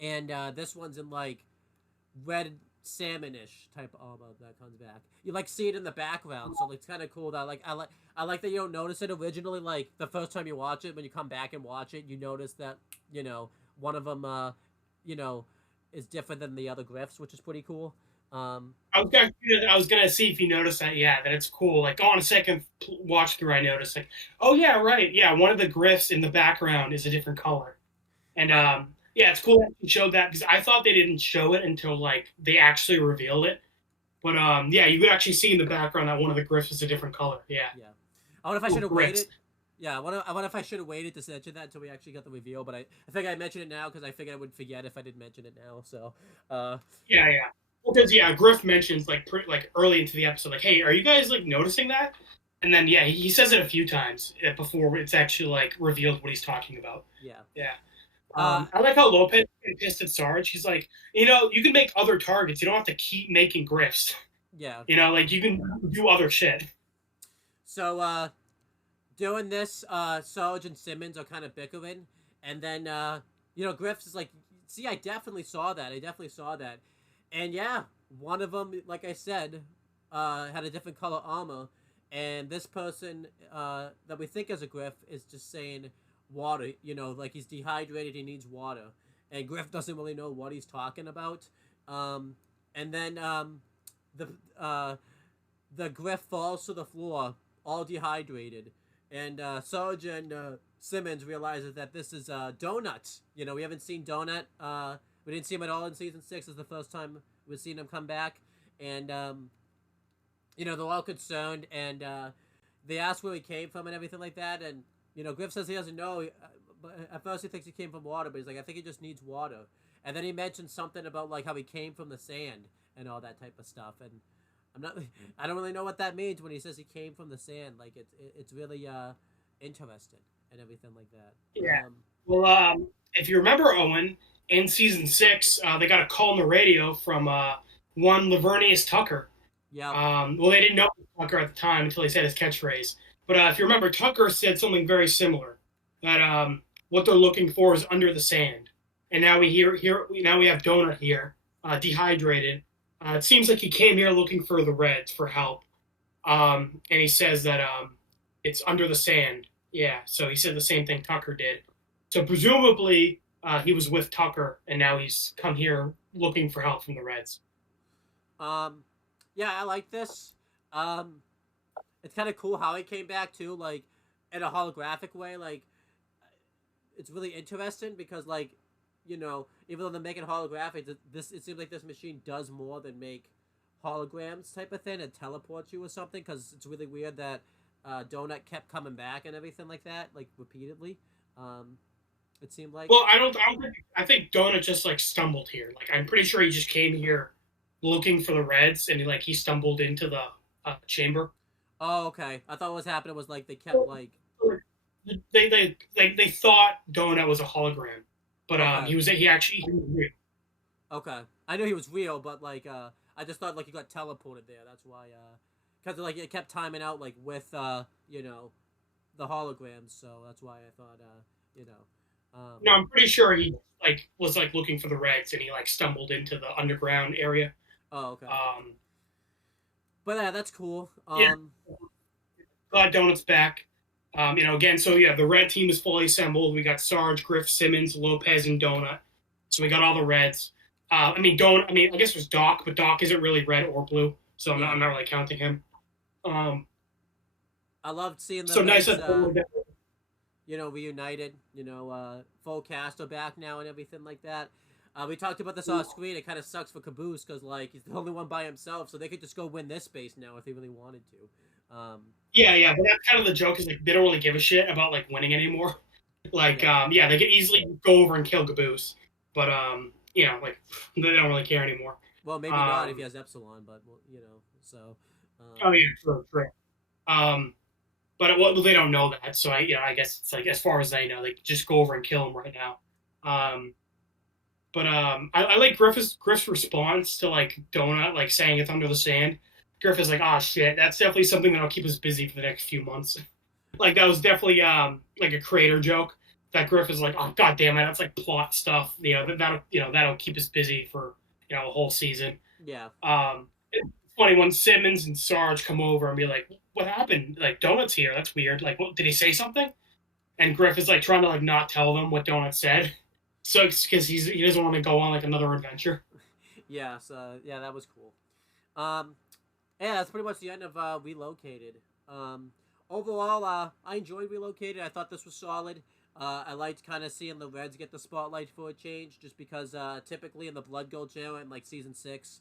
And this one's in, like, red salmonish type of armor that comes back. You, like, see it in the background, so it's kind of cool that, like, I like that you don't notice it originally. Like, the first time you watch it, when you come back and watch it, you notice that, one of them, is different than the other Griffs, which is pretty cool. I was gonna see if you noticed that. Yeah, that it's cool. Like on a second watch through, I noticed like, oh yeah, right, yeah, one of the Griffs in the background is a different color, and yeah, it's cool that you showed that because I thought they didn't show it until like they actually revealed it. But yeah, you could actually see in the background that one of the Griffs is a different color. Yeah. Yeah. I wonder if I should have waited. Yeah, I wonder if I should have waited to mention that until we actually got the reveal, but I think I mentioned it now because I figured I would forget if I didn't mention it now. So, yeah. Well, because Griff mentions like early into the episode, like, "Hey, are you guys like noticing that?" And then yeah, he says it a few times before it's actually like revealed what he's talking about. Yeah. I like how Lopez is pissed at Sarge. He's like, you can make other targets. You don't have to keep making Griffs. Yeah. Like you can do other shit. So, doing this, Sarge and Simmons are kind of bickering, and then Griff's is like, "See, I definitely saw that." And yeah, one of them, like I said, had a different color armor, and this person that we think is a Griff is just saying water. Like he's dehydrated, he needs water, and Griff doesn't really know what he's talking about. And then the Griff falls to the floor, all dehydrated. And Sarge and Simmons realizes that this is Donut. We haven't seen Donut. We didn't see him at all in season 6. This is the first time we've seen him come back. And, they're all concerned. And they ask where he came from and everything like that. And, Griff says he doesn't know. But at first he thinks he came from water. But he's like, I think he just needs water. And then he mentions something about, like, how he came from the sand and all that type of stuff. And I don't really know what that means when he says he came from the sand. Like it's really interesting and everything like that. Yeah. Well, if you remember, Owen, in season 6, they got a call on the radio from one Lavernius Tucker. Yeah. Well, they didn't know Tucker at the time until he said his catchphrase. But if you remember, Tucker said something very similar. That what they're looking for is under the sand. And now now we have Donut here, dehydrated. It seems like he came here looking for the Reds for help. And he says that it's under the sand. Yeah, so he said the same thing Tucker did. So presumably he was with Tucker, and now he's come here looking for help from the Reds. Um, yeah, I like this. Um, it's kind of cool how he came back too, like in a holographic way. Like it's really interesting because, like, even though they're making holographic, this it seems like this machine does more than make holograms type of thing and teleport you or something. Because it's really weird that Donut kept coming back and everything like that, like repeatedly. Um, it seemed like. Well, I think Donut just like stumbled here. Like I'm pretty sure he just came here looking for the Reds, and he stumbled into the chamber. Oh, okay. I thought what was happening was like they kept like. They thought Donut was a hologram, but Okay. he was real. Okay. I knew he was real, but like I just thought like he got teleported there. That's why because like it kept timing out like with the holograms, so that's why I thought No, I'm pretty sure he like was like looking for the Reds, and he like stumbled into the underground area. oh, okay. Um, But yeah, that's cool. yeah, glad Donut's back. Again, so yeah, the red team is fully assembled. We got Sarge, Griff, Simmons, Lopez, and Donut. So we got all the Reds. I guess there's Doc, but Doc isn't really red or blue, so I'm not really counting him. I loved seeing the So nice Reds, that reunited. Full cast are back now and everything like that. We talked about this off screen. It kind of sucks for Caboose because like he's the only one by himself, so they could just go win this space now if they really wanted to. Yeah, but that's kind of the joke is like they don't really give a shit about like winning anymore. Like, they could easily go over and kill Caboose, but like they don't really care anymore. Well, maybe not if he has Epsilon, but so. Oh yeah, true. But they don't know that, so I guess it's like as far as they know, they just go over and kill him right now. I like Griff's response to like Donut like saying it's under the sand. Griff is like, oh shit, that's definitely something that'll keep us busy for the next few months. Like that was definitely like a creator joke. That Griff is like, oh god damn it, that's like plot stuff. That'll keep us busy for a whole season. Yeah. It's funny when Simmons and Sarge come over and be like, what happened? Like Donut's here. That's weird. Like, what, did he say something? And Griff is like trying to like not tell them what Donut said. So it's because he doesn't want to go on like another adventure. Yeah. So yeah, that was cool. Yeah, that's pretty much the end of Relocated. Overall, I enjoyed Relocated. I thought this was solid. I liked kind of seeing the Reds get the spotlight for a change, just because typically in the Blood Gulch era in like season 6,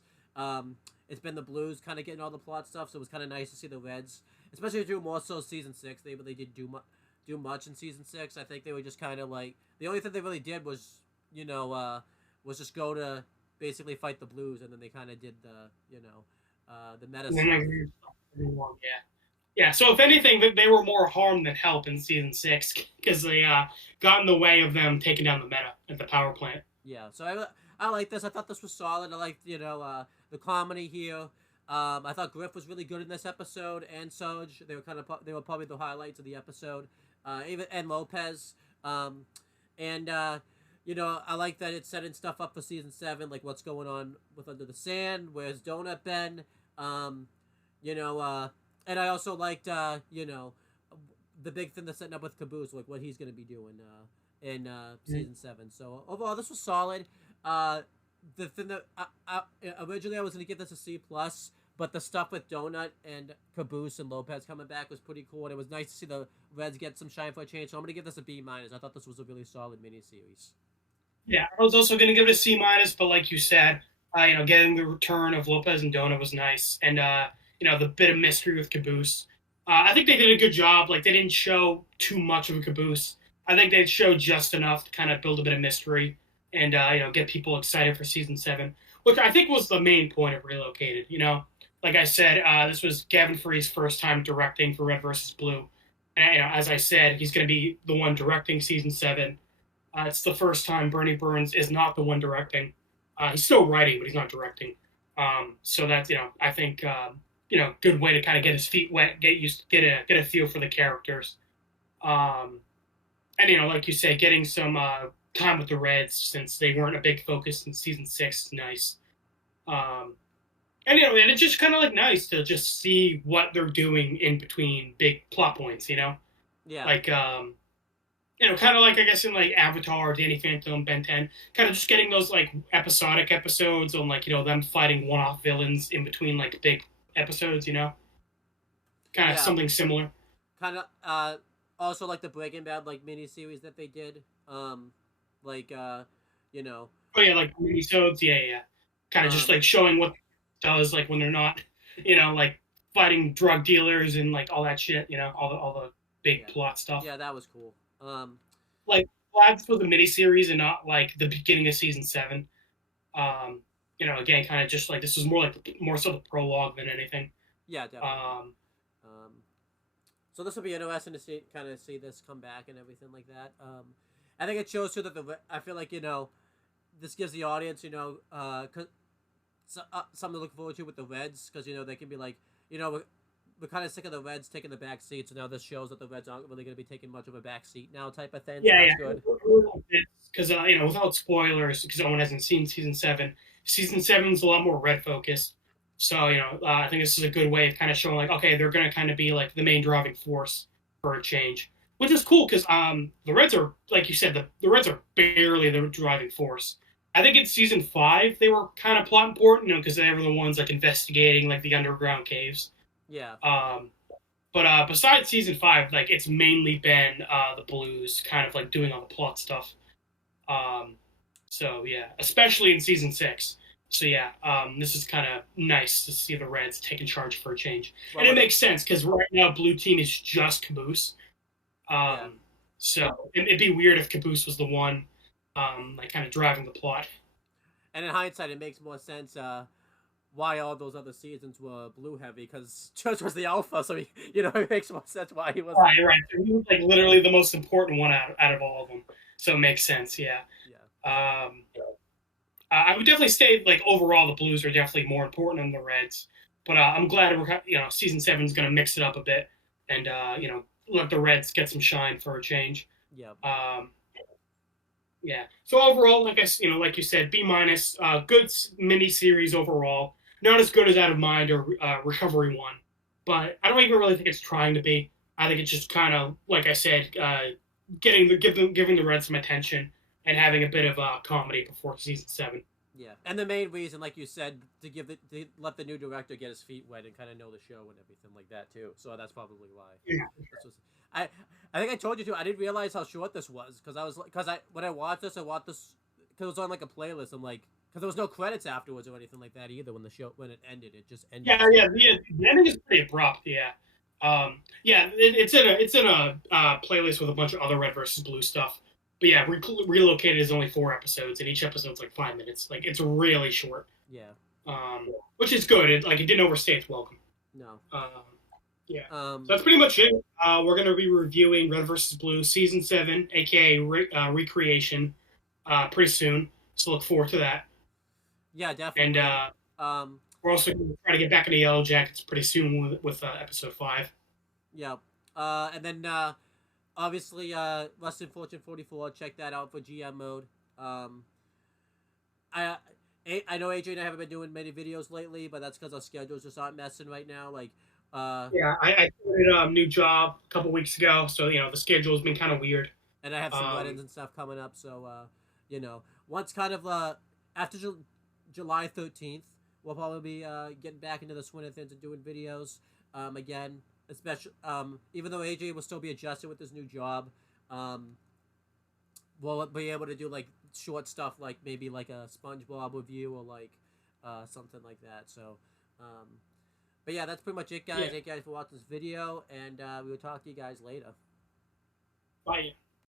it's been the Blues kind of getting all the plot stuff. So it was kind of nice to see the Reds, especially through more so season 6. They really did do much in season 6. I think they were just kind of like the only thing they really did was was just go to basically fight the Blues, and then they kind of did the meta stuff. Yeah. So if anything, they were more harm than help in season 6 because they got in the way of them taking down the meta at the power plant. Yeah. So I like this. I thought this was solid. I liked the comedy here. I thought Griff was really good in this episode, and Sarge. They were probably the highlights of the episode. And Lopez. I like that it's setting stuff up for season 7, like what's going on with Under the Sand. Where's Donut been? And I also liked the big thing that's setting up with Caboose, like what he's gonna be doing in season 7. So overall, this was solid. The thing that originally I was gonna give this a C+, but the stuff with Donut and Caboose and Lopez coming back was pretty cool, and it was nice to see the Reds get some shine for a change. So I'm gonna give this a B-. I thought this was a really solid miniseries. Yeah, I was also gonna give it a C-, but like you said, getting the return of Lopez and Donut was nice, and the bit of mystery with Caboose. I think they did a good job. Like they didn't show too much of a Caboose. I think they showed just enough to kind of build a bit of mystery and get people excited for season 7, which I think was the main point of Relocated. Like I said, this was Gavin Free's first time directing for Red versus Blue, and as I said, he's going to be the one directing season 7. It's the first time Bernie Burns is not the one directing. He's still writing, but he's not directing. So that's I think good way to kind of get his feet wet, get a feel for the characters. and like you said, getting some time with the Reds since they weren't a big focus in season 6 is nice. Um, and and it's just kind of like nice to just see what they're doing in between big plot points. Yeah. Like kind of like I guess in like Avatar, Danny Phantom, Ben 10, kind of just getting those like episodic episodes on like them fighting one-off villains in between like big episodes. Kind of Yeah. something similar. Kind of also like the Breaking Bad like mini series that they did. Like you know, Oh yeah, like minisodes. Yeah, yeah. Kind of just um like showing what does like when they're not, like fighting drug dealers and like all that shit. All the big yeah. plot stuff. Yeah, that was cool. Like glad for the miniseries and not like the beginning of season 7. Um, again, kind of just like this was more so the prologue than anything. Yeah, definitely. Um, Um so this will be interesting to see this come back and everything like that. I think it shows too that I feel like this gives the audience something to look forward to with the Reds because they can be like we're kind of sick of the Reds taking the back seat, so now this shows that the Reds aren't really going to be taking much of a back seat now, type of thing. So yeah, that's yeah. good. Because without spoilers, because no one hasn't seen season 7. Season 7's a lot more red focused. So I think this is a good way of kind of showing like, okay, they're going to kind of be like the main driving force for a change, which is cool because the Reds are like you said, the Reds are barely the driving force. I think in season 5 they were kind of plot important, because they were the ones like investigating like the underground caves. Yeah, Um, but besides season 5, like it's mainly been the Blues kind of like doing all the plot stuff. Um, so yeah, especially in season 6. So yeah, this is kind of nice to see the Reds taking charge for a change, well, and it makes sense because right now Blue Team is just Caboose. yeah, So it'd be weird if Caboose was the one, like kind of driving the plot. and in hindsight, it makes more sense. Why all those other seasons were blue heavy because Church was the alpha, so it makes more sense why he was. Right, right. So he was like literally the most important one out of all of them. So it makes sense. Yeah. Yeah, Um, I would definitely say like overall the Blues are definitely more important than the Reds, but I'm glad season 7 is going to mix it up a bit and let the Reds get some shine for a change. yeah, Um, yeah. So overall, like you said, B minus. Good mini series overall. Not as good as Out of Mind or Recovery One, but I don't even really think it's trying to be. I think it's just kind of like I said, giving the Reds some attention and having a bit of comedy before season 7. yeah. And the main reason, like you said, to let the new director get his feet wet and kind of know the show and everything like that too. So that's probably why. Yeah. This was, I I think I told you too. I didn't realize how short this was because when I watched this because it was on like a playlist. I'm like because there was no credits afterwards or anything like that either when it ended. It just ended. Yeah, yeah. The ending is pretty abrupt. Yeah. Yeah. It's in a playlist with a bunch of other Red versus Blue stuff. But yeah, Relocated is only 4 episodes, and each episode's like 5 minutes. Like it's really short. Yeah. Which is good. It didn't overstay its welcome. No. Yeah. So that's pretty much it. We're going to be reviewing Red vs. Blue Season 7, aka Recreation, pretty soon. So look forward to that. Yeah, definitely. And Um. we're also going to try to get back into Yellow Jackets pretty soon with episode 5. Yeah. And then obviously Less Than Fortune 44. Check that out for GM mode. I I know AJ and I haven't been doing many videos lately, but that's because our schedules just aren't messing right now. Like, Yeah, I started a new job a couple weeks ago, so the schedule's been kind of weird. and I have some weddings and stuff coming up. So, once kind of after July 13th, we'll probably be getting back into the swing of things and doing videos again. Especially even though AJ will still be adjusted with his new job, we'll be able to do like short stuff like maybe like a SpongeBob review or like something like that. So, but yeah, that's pretty much it, guys. Yeah. Thank you guys for watching this video, and we will talk to you guys later. Bye.